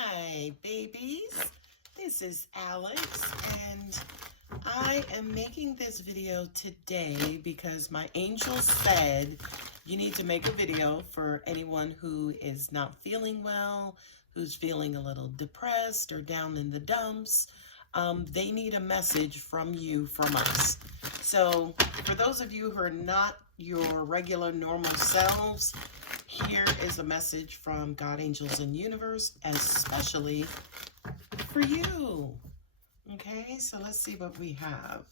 Hi, babies. This is Alex, and I am making this video today because my angel said you need to make a video for anyone who is not feeling well, who's feeling a little depressed or down in the dumps. They need a message from you, from us. So for those of you who are not your regular normal selves, here is a message from God, angels, and universe, especially for you. Okay, so let's see what we have.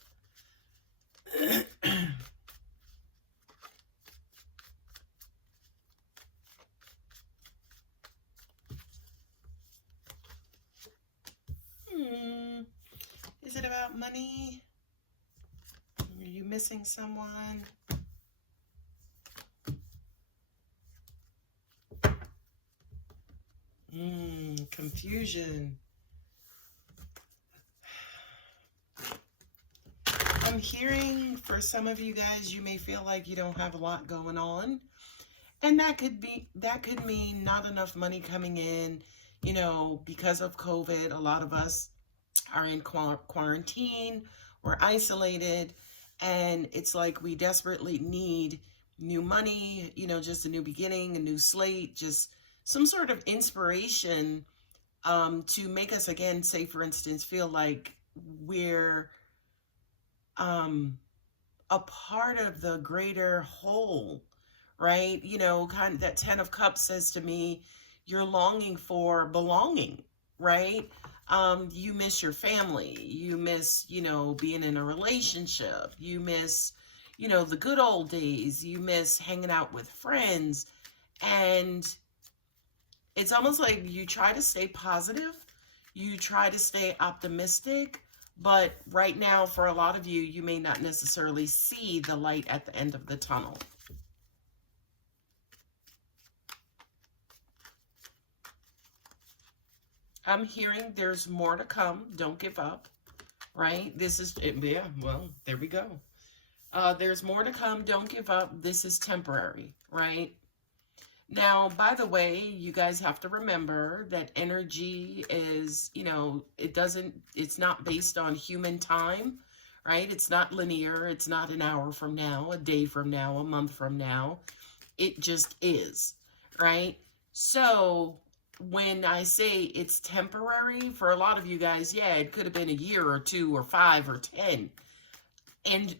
Is it about money? Are you missing someone? Confusion. I'm hearing for some of you guys, you may feel like you don't have a lot going on. And that could mean not enough money coming in, you know, because of COVID. A lot of us are in quarantine, we're isolated, and it's like we desperately need new money, you know, just a new beginning, a new slate, just some sort of inspiration to make us, again, say, for instance, feel like we're a part of the greater whole, right? You know, kind of that 10 of Cups says to me, you're longing for belonging, right? You miss your family. You miss, you know, being in a relationship. You miss, you know, the good old days. You miss hanging out with friends. And it's almost like you try to stay positive. You try to stay optimistic. But right now, for a lot of you, you may not necessarily see the light at the end of the tunnel. I'm hearing there's more to come. Don't give up, right? This is, yeah, well, there we go. There's more to come. Don't give up. This is temporary, right? Now, by the way, you guys have to remember that energy is, you know, it's not based on human time, right? It's not linear. It's not an hour from now, a day from now, a month from now. It just is, right? So when I say it's temporary, for a lot of you guys, yeah, it could have been a year or 2 or 5 or 10. And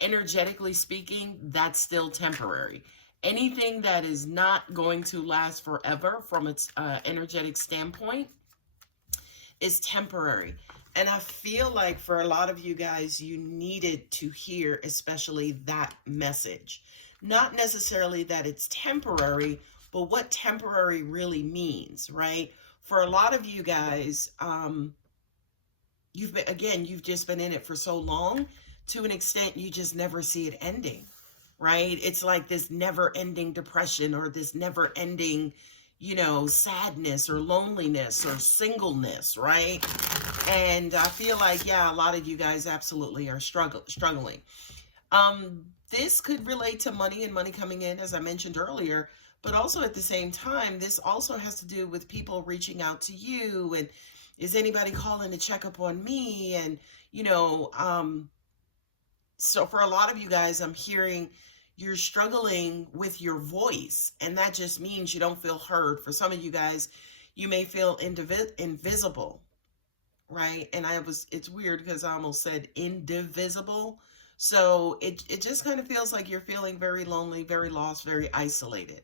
energetically speaking, that's still temporary. Anything that is not going to last forever from its energetic standpoint is temporary. And I feel like for a lot of you guys, you needed to hear especially that message. Not necessarily that it's temporary, but what temporary really means, right? For a lot of you guys, you've just been in it for so long, to an extent, you just never see it ending, right? It's like this never-ending depression or this never-ending, you know, sadness or loneliness or singleness, right? And I feel like, yeah, a lot of you guys absolutely are struggling. This could relate to money and money coming in, as I mentioned earlier, but also at the same time, this also has to do with people reaching out to you and is anybody calling to check up on me? And, you know, so for a lot of you guys, I'm hearing you're struggling with your voice, and that just means you don't feel heard. For some of you guys, you may feel invisible, right? And it's weird because I almost said indivisible. So it just kind of feels like you're feeling very lonely, very lost, very isolated.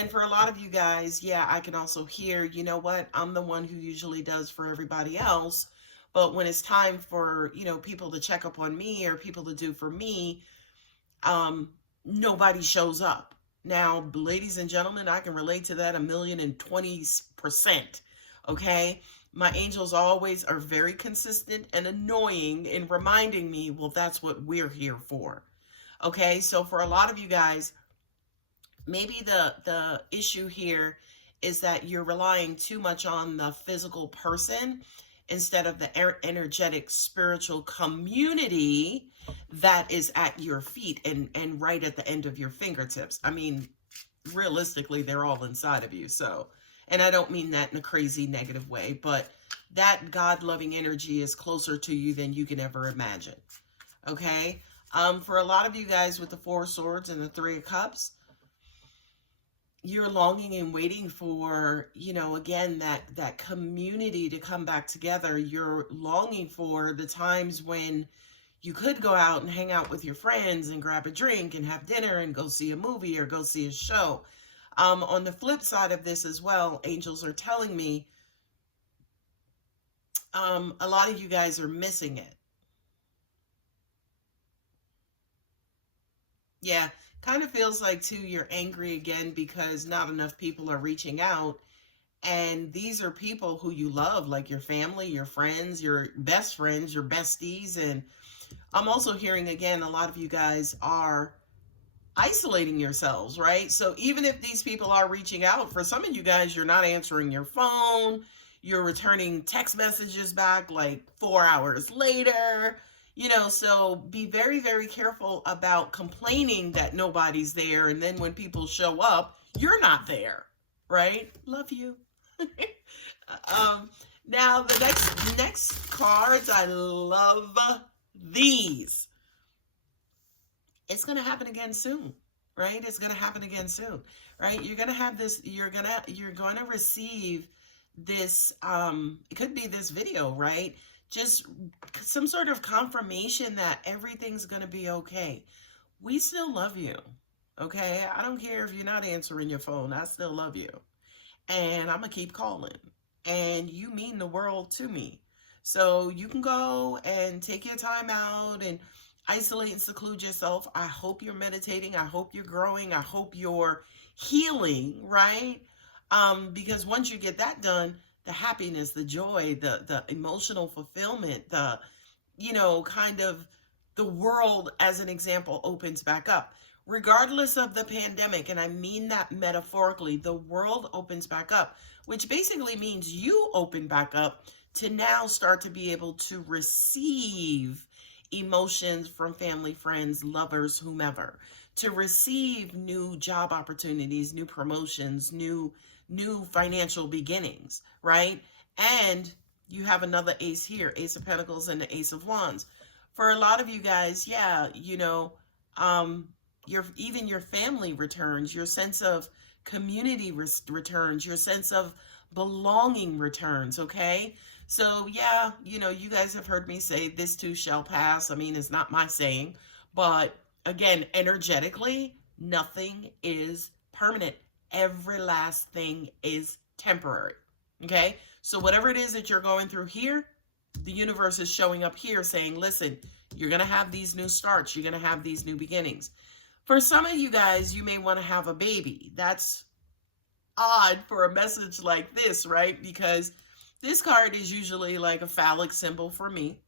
And for a lot of you guys, yeah, I can also hear, you know what, I'm the one who usually does for everybody else. But when it's time for, you know, people to check up on me or people to do for me, nobody shows up. Now, ladies and gentlemen, I can relate to that 1,020%. Okay? My angels always are very consistent and annoying in reminding me, well, that's what we're here for. Okay? So for a lot of you guys, maybe the issue here is that you're relying too much on the physical person instead of the energetic spiritual community that is at your feet and right at the end of your fingertips. I mean, realistically, they're all inside of you. So And I don't mean that in a crazy negative way, but that God-loving energy is closer to you than you can ever imagine. Okay? For a lot of you guys with the Four of Swords and the Three of Cups, you're longing and waiting for, you know, again, that community to come back together. You're longing for the times when you could go out and hang out with your friends and grab a drink and have dinner and go see a movie or go see a show. On the flip side of this as well, angels are telling me a lot of you guys are missing it. Yeah, kind of feels like too you're angry again because not enough people are reaching out. And these are people who you love, like your family, your friends, your best friends, your besties. And I'm also hearing again, a lot of you guys are isolating yourselves, right? So even if these people are reaching out, for some of you guys, you're not answering your phone, you're returning text messages back like 4 hours later, you know, so be very, very careful about complaining that nobody's there. And then when people show up, you're not there, right? Love you. Now the next cards, I love these. It's going to happen again soon, right? It's going to happen again soon, right? You're going to have this, you're going to receive this, it could be this video, right? Just some sort of confirmation that everything's going to be okay. We still love you, okay? I don't care if you're not answering your phone. I still love you. And I'm going to keep calling. And you mean the world to me. So you can go and take your time out and isolate and seclude yourself. I hope you're meditating. I hope you're growing. I hope you're healing, right? Because once you get that done, the happiness, the joy, the emotional fulfillment, the, you know, kind of the world as an example opens back up. Regardless of the pandemic, and I mean that metaphorically, the world opens back up, which basically means you open back up to now start to be able to receive emotions from family, friends, lovers, whomever, to receive new job opportunities, new promotions, new financial beginnings, right? And you have another ace here, Ace of Pentacles and the Ace of Wands. For a lot of you guys, yeah, you know, even your family returns, your sense of community returns, your sense of belonging returns, okay? So yeah, you know, you guys have heard me say this too shall pass. I mean, it's not my saying, but again, energetically, nothing is permanent. Every last thing is temporary, okay? So whatever it is that you're going through here, the universe is showing up here saying, listen, you're going to have these new starts. You're going to have these new beginnings. For some of you guys, you may want to have a baby. That's odd for a message like this, right? Because this card is usually like a phallic symbol for me.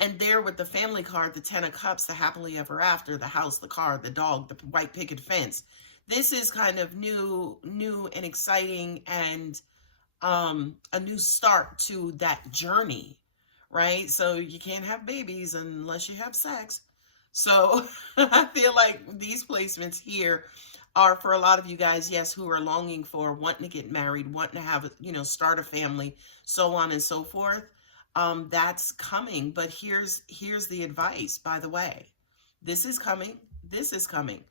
And there with the family card, the 10 of Cups, the happily ever after, the house, the car, the dog, the white picket fence. This is kind of new and exciting and a new start to that journey, right? So you can't have babies unless you have sex. So I feel like these placements here are for a lot of you guys, yes, who are longing for wanting to get married, wanting to have, you know, start a family, so on and so forth. That's coming. But here's the advice, by the way. This is coming. This is coming.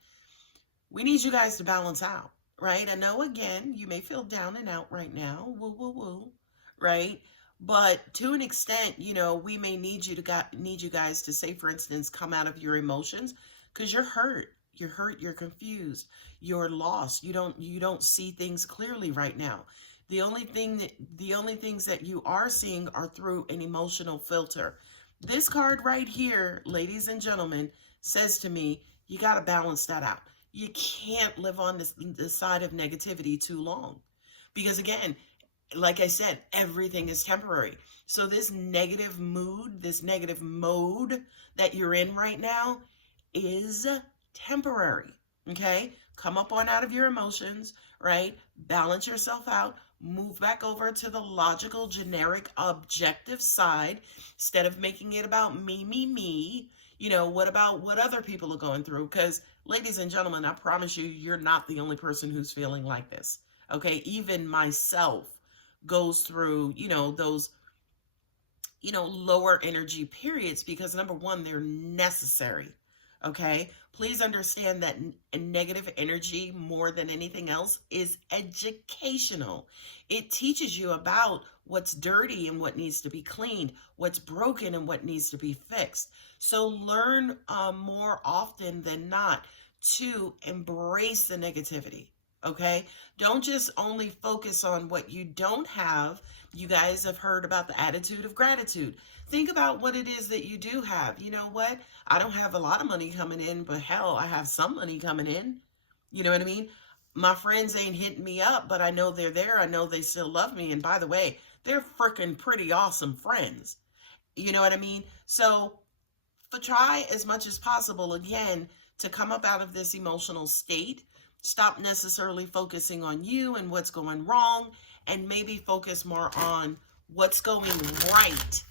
We need you guys to balance out, right? I know, again, you may feel down and out right now, woo, woo, woo, right? But to an extent, you know, we may need you guys to say, for instance, come out of your emotions because you're hurt. You're hurt, you're confused, you're lost. You don't see things clearly right now. The only things that you are seeing are through an emotional filter. This card right here, ladies and gentlemen, says to me, you got to balance that out. You can't live on this side of negativity too long. Because again, like I said, everything is temporary. So this negative mood, this negative mode that you're in right now is temporary, okay? Come up on out of your emotions, right? Balance yourself out. Move back over to the logical, generic, objective side instead of making it about me. You know, what about what other people are going through? Because, ladies and gentlemen, I promise you, you're not the only person who's feeling like this, Okay, even myself goes through, those, lower energy periods because number one, they're necessary. Okay, please understand that negative energy, more than anything else, is educational. It teaches you about what's dirty and what needs to be cleaned, what's broken and what needs to be fixed. So learn more often than not to embrace the negativity. Okay, don't just only focus on what you don't have. You guys have heard about the attitude of gratitude. Think about what it is that you do have. You know what? I don't have a lot of money coming in, but hell, I have some money coming in. You know what I mean? My friends ain't hitting me up, but I know they're there. I know they still love me. And by the way, they're freaking pretty awesome friends. You know what I mean? So try as much as possible, again, to come up out of this emotional state. Stop necessarily focusing on you and what's going wrong, and maybe focus more on what's going right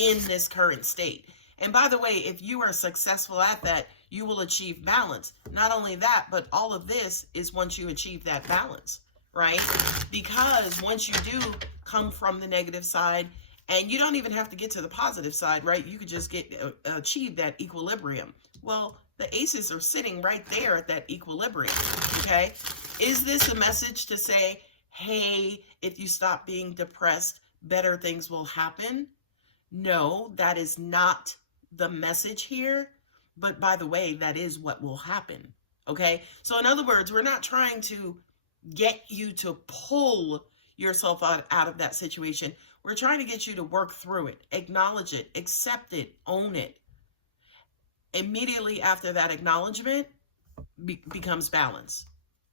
in this current state. And by the way, if you are successful at that, you will achieve balance. Not only that, but all of this is once you achieve that balance, right? Because once you do come from the negative side, and you don't even have to get to the positive side, right? You could just achieve that equilibrium. Well, the aces are sitting right there at that equilibrium, okay? Is this a message to say, hey, if you stop being depressed, better things will happen? No, that is not the message here. But by the way, that is what will happen, okay? So in other words, we're not trying to get you to pull yourself out of that situation. We're trying to get you to work through it, acknowledge it, accept it, own it. Immediately after that acknowledgement becomes balance,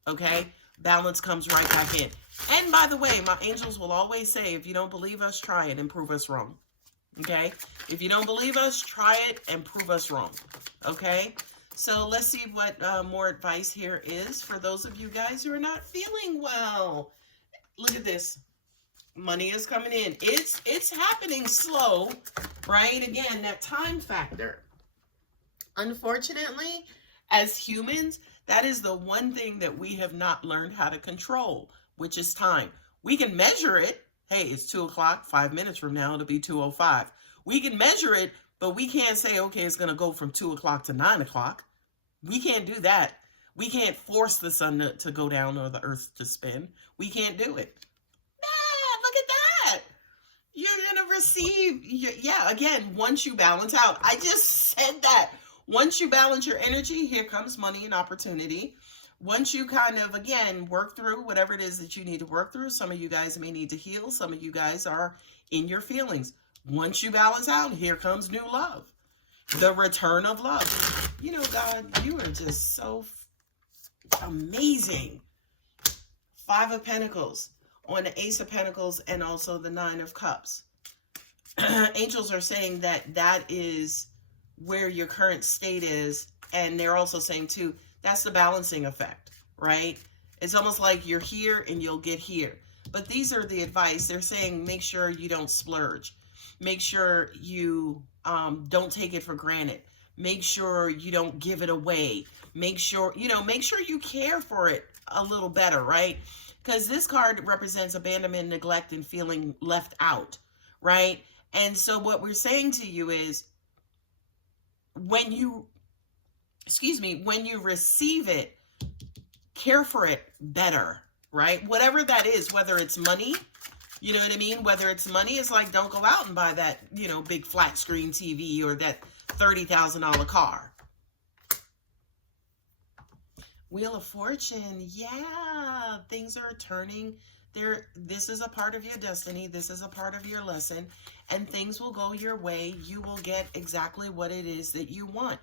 okay? Balance comes right back in. And by the way, my angels will always say, if you don't believe us, try it and prove us wrong, okay? If you don't believe us, try it and prove us wrong, okay? So let's see what more advice here is for those of you guys who are not feeling well. Look at this. Money is coming in. It's happening slow, right? Again, that time factor. Unfortunately, as humans, that is the one thing that we have not learned how to control, which is time. We can measure it. Hey, it's 2 o'clock, 5 minutes from now, it'll be 2:05. We can measure it, but we can't say, okay, it's going to go from 2 o'clock to 9 o'clock. We can't do that. We can't force the sun to go down or the earth to spin. We can't do it. Look at that. You're going to receive, yeah, again, once you balance out. I just said that. Once you balance your energy, here comes money and opportunity. Once you kind of, again, work through whatever it is that you need to work through, some of you guys may need to heal. Some of you guys are in your feelings. Once you balance out, here comes new love. The return of love. You know, God, you are just so amazing. 5 of Pentacles on the Ace of Pentacles and also the 9 of Cups. Angels are saying that that is where your current state is, and they're also saying too, that's the balancing effect, right? It's almost like you're here and you'll get here. But these are the advice. They're saying make sure you don't splurge. Make sure you don't take it for granted. Make sure you don't give it away. Make sure you care for it a little better, right? Because this card represents abandonment, neglect, and feeling left out, right? And so what we're saying to you is, when you receive it, care for it better, right? Whatever that is, whether it's money, you know what I mean? Whether it's money, it's like, don't go out and buy that, big flat screen TV or that $30,000 car. Wheel of Fortune, yeah, things are turning. This is a part of your destiny. This is a part of your lesson, and things will go your way. You will get exactly what it is that you want.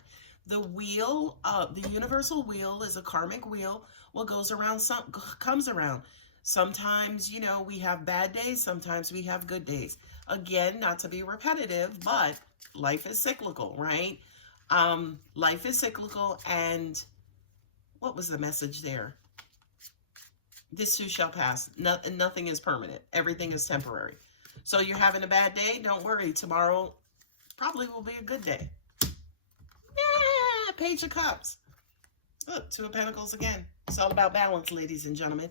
The wheel, the universal wheel, is a karmic wheel. What goes around comes around. Sometimes, we have bad days. Sometimes we have good days. Again, not to be repetitive, but life is cyclical, right? Life is cyclical, and what was the message there? This too shall pass. Nothing is permanent. Everything is temporary. So you're having a bad day? Don't worry. Tomorrow probably will be a good day. Page of Cups. Look, 2 of Pentacles again. It's all about balance, ladies and gentlemen.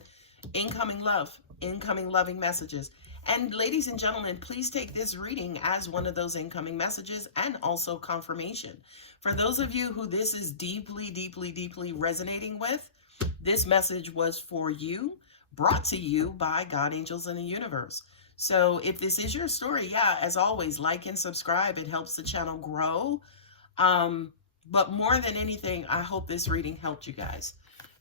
incoming love, incoming loving messages. And ladies and gentlemen, please take this reading as one of those incoming messages and also confirmation. For those of you who this is deeply, deeply, deeply resonating with, this message was for you, brought to you by God, angels, and the universe. So if this is your story, yeah, as always, like and subscribe. It helps the channel grow. But more than anything, I hope this reading helped you guys.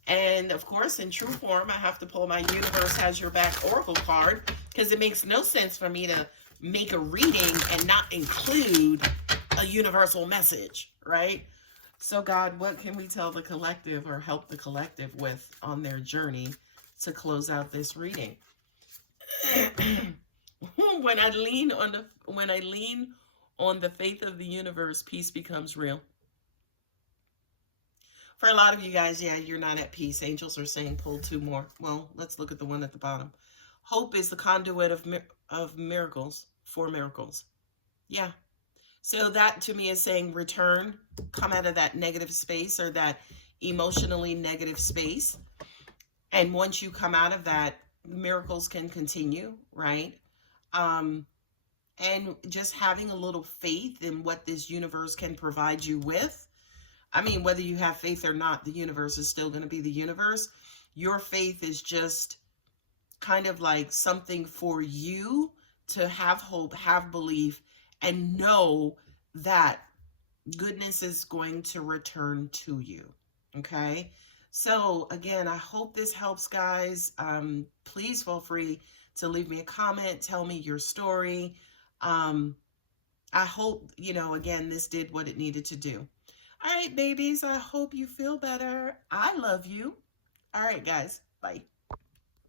And of course, in true form, I have to pull my Universe Has Your Back Oracle card, because it makes no sense for me to make a reading and not include a universal message, right? So God, what can we tell the collective or help the collective with on their journey to close out this reading? When I lean on the faith of the universe, peace becomes real. For a lot of you guys, yeah, you're not at peace. Angels are saying pull two more. Well, let's look at the one at the bottom. Hope is the conduit of miracles, for miracles. Yeah. So that to me is saying return, come out of that negative space or that emotionally negative space. And once you come out of that, miracles can continue, right? And just having a little faith in what this universe can provide you with. I mean, whether you have faith or not, the universe is still going to be the universe. Your faith is just kind of like something for you to have hope, have belief, and know that goodness is going to return to you. Okay? So again, I hope this helps, guys. Please feel free to leave me a comment. Tell me your story. I hope, again, this did what it needed to do. All right, babies, I hope you feel better. I love you. All right, guys, bye.